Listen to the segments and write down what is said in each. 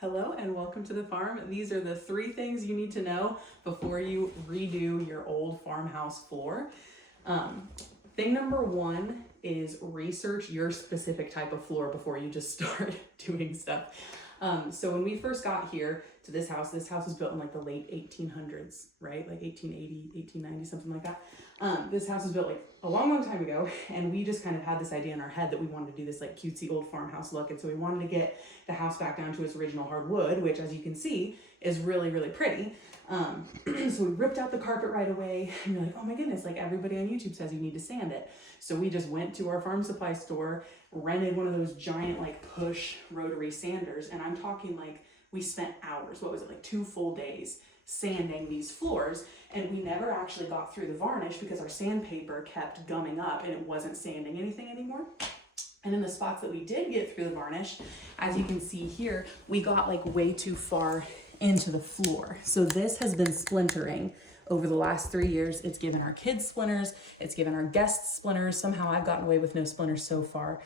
Hello and welcome to the farm. These are the 3 things you need to know before you redo your old farmhouse floor. Thing number 1 is research your specific type of floor before you just start doing stuff. So when we first got here to this house was built in like the late 1800s, right? Like 1880, 1890, something like that. This house was built like a long time ago, and we just kind of had this idea in our head that we wanted to do this like cutesy old farmhouse look. And so we wanted to get the house back down to its original hardwood, which as you can see is really pretty. So we ripped out the carpet right away, and you're like, oh my goodness, like everybody on YouTube says you need to sand it. So we just went to our farm supply store, rented one of those giant like push rotary sanders, and I'm talking like we spent hours, what was it, like 2 full days sanding these floors, and we never actually got through the varnish because our sandpaper kept gumming up and it wasn't sanding anything anymore. And in the spots that we did get through the varnish, as you can see here, we got like way too far into the floor. So this has been splintering over the last 3 years. It's given our kids splinters, it's given our guests splinters. Somehow I've gotten away with no splinters so far.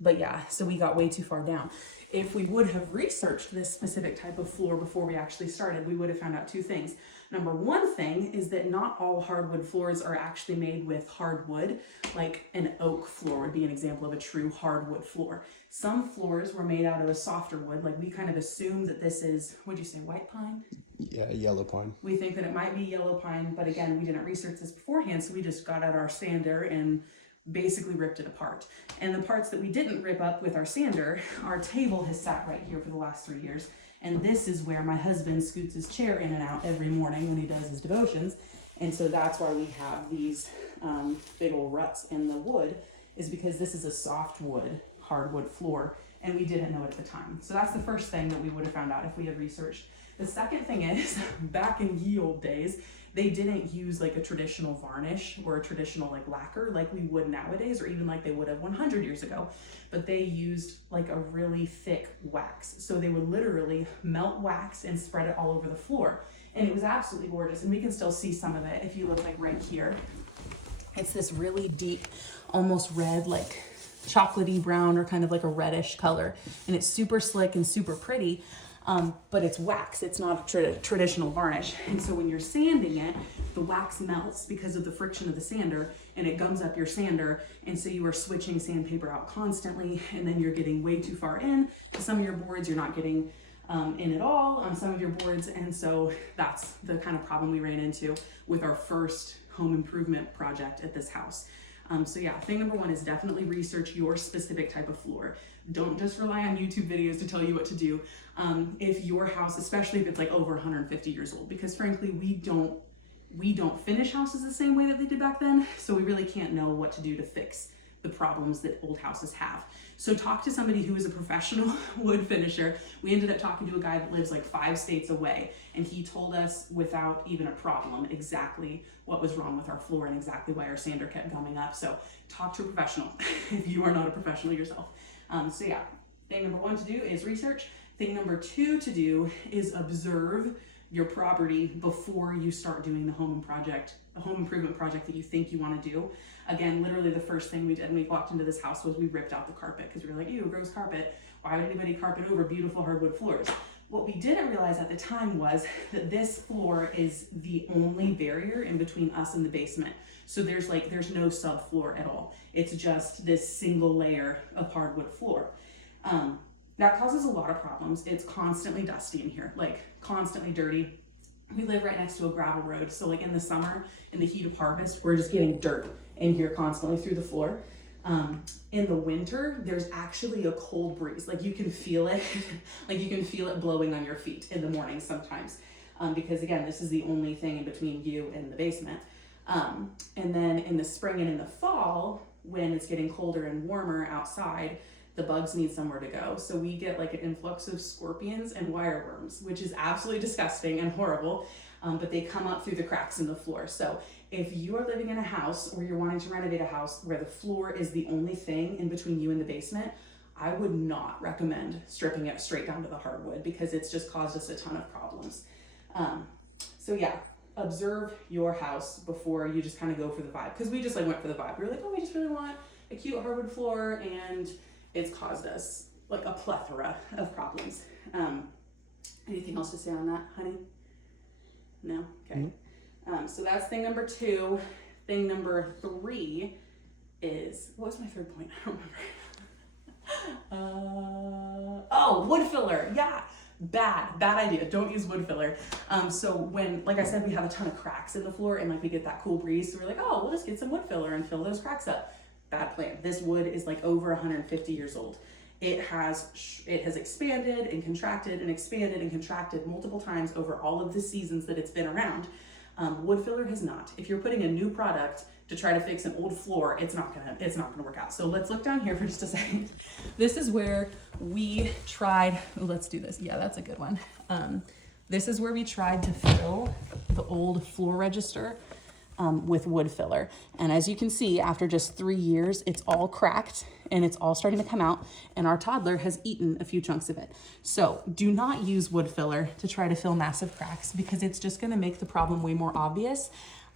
But yeah, so we got way too far down. If we would have researched this specific type of floor before we actually started, we would have found out 2 things. Number 1 thing is that not all hardwood floors are actually made with hardwood. Like an oak floor would be an example of a true hardwood floor. Some floors were made out of a softer wood. Like we kind of assume that this is, what'd you say, white pine? Yeah, yellow pine. We think that it might be yellow pine, but again, we didn't research this beforehand, so we just got out our sander and basically ripped it apart. And the parts that we didn't rip up with our sander, our table has sat right here for the last 3 years. And this is where my husband scoots his chair in and out every morning when he does his devotions. And so that's why we have these big old ruts in the wood, is because this is a soft wood, hardwood floor, and we didn't know it at the time. So that's the first thing that we would have found out if we had researched. The second thing is, back in ye old days, they didn't use like a traditional varnish or a traditional like lacquer like we would nowadays, or even like they would have 100 years ago, but they used like a really thick wax. So they would literally melt wax and spread it all over the floor. And it was absolutely gorgeous. And we can still see some of it if you look like right here. It's this really deep, almost red, like chocolatey brown or kind of like a reddish color. And it's super slick and super pretty. But it's wax, it's not a traditional varnish. And so when you're sanding it, the wax melts because of the friction of the sander, and it gums up your sander. And so you are switching sandpaper out constantly, and then you're getting way too far in. To some of your boards, you're not getting in at all on some of your boards. And so that's the kind of problem we ran into with our first home improvement project at this house. So yeah, thing number 1 is definitely research your specific type of floor. Don't just rely on YouTube videos to tell you what to do. If your house, especially if it's like over 150 years old, because frankly, we don't finish houses the same way that they did back then. So we really can't know what to do to fix the problems that old houses have. So talk to somebody who is a professional wood finisher. We ended up talking to a guy that lives like 5 states away, and he told us without even a problem exactly what was wrong with our floor and exactly why our sander kept gumming up. So talk to a professional if you are not a professional yourself. So yeah, thing number 1 to do is research. Thing number 2 to do is observe your property before you start doing the home improvement project that you think you want to do. Again, literally the first thing we did when we walked into this house was we ripped out the carpet because we were like, ew, gross carpet. Why would anybody carpet over beautiful hardwood floors? What we didn't realize at the time was that this floor is the only barrier in between us and the basement. So there's no subfloor at all. It's just this single layer of hardwood floor. That causes a lot of problems. It's constantly dusty in here, like constantly dirty. We live right next to a gravel road. So like in the summer, in the heat of harvest, we're just getting dirt in here constantly through the floor. In the winter, there's actually a cold breeze. Like you can feel it, like you can feel it blowing on your feet in the morning sometimes. Because again, this is the only thing in between you and the basement. And then in the spring and in the fall, when it's getting colder and warmer outside, the bugs need somewhere to go. So we get like an influx of scorpions and wireworms, which is absolutely disgusting and horrible, but they come up through the cracks in the floor. So if you are living in a house or you're wanting to renovate a house where the floor is the only thing in between you and the basement, I would not recommend stripping it straight down to the hardwood because it's just caused us a ton of problems. So yeah, observe your house before you just kind of go for the vibe. Because we just like went for the vibe. We were like, oh, we just really want a cute hardwood floor, and it's caused us like a plethora of problems. Anything else to say on that, honey? No? Okay. So that's thing number 2. Thing number 3 is, what was my third point? I don't remember. Oh, wood filler. Yeah. Bad idea. Don't use wood filler. So when, like I said, we have a ton of cracks in the floor and like we get that cool breeze. So we're like, oh, we'll just get some wood filler and fill those cracks up. Bad plan. This wood is like over 150 years old. It has expanded and contracted and expanded and contracted multiple times over all of the seasons that it's been around. Wood filler has not. If you're putting a new product to try to fix an old floor, it's not gonna work out. So let's look down here for just a second. This is where we tried, let's do this. Yeah, that's a good one. This is where we tried to fill the old floor register with wood filler. And as you can see, after just 3 years, it's all cracked and it's all starting to come out, and our toddler has eaten a few chunks of it. So do not use wood filler to try to fill massive cracks, because it's just gonna make the problem way more obvious.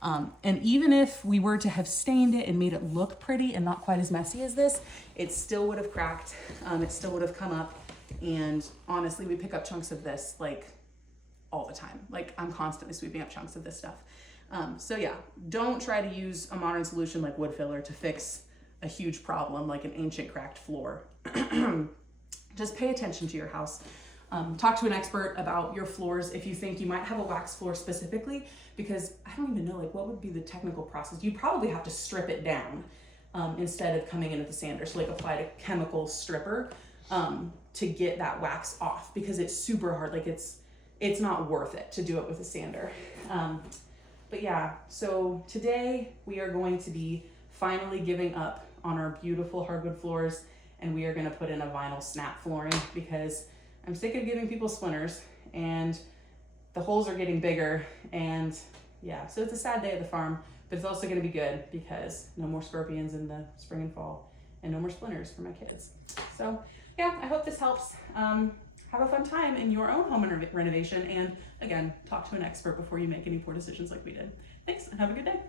And even if we were to have stained it and made it look pretty and not quite as messy as this, it still would have cracked, it still would have come up. And honestly, we pick up chunks of this like all the time. Like I'm constantly sweeping up chunks of this stuff. So yeah, don't try to use a modern solution like wood filler to fix a huge problem like an ancient cracked floor. Just pay attention to your house. Talk to an expert about your floors if you think you might have a wax floor specifically, because I don't even know like what would be the technical process. You'd probably have to strip it down instead of coming in with the sander. So like apply a chemical stripper to get that wax off, because it's super hard. Like it's not worth it to do it with a sander. But yeah, so today we are going to be finally giving up on our beautiful hardwood floors, and we are going to put in a vinyl snap flooring, because I'm sick of giving people splinters and the holes are getting bigger. And yeah, so it's a sad day at the farm, but it's also going to be good because no more scorpions in the spring and fall and no more splinters for my kids. So yeah, I hope this helps. Have a fun time in your own home renovation, and again, talk to an expert before you make any poor decisions like we did. Thanks, and have a good day.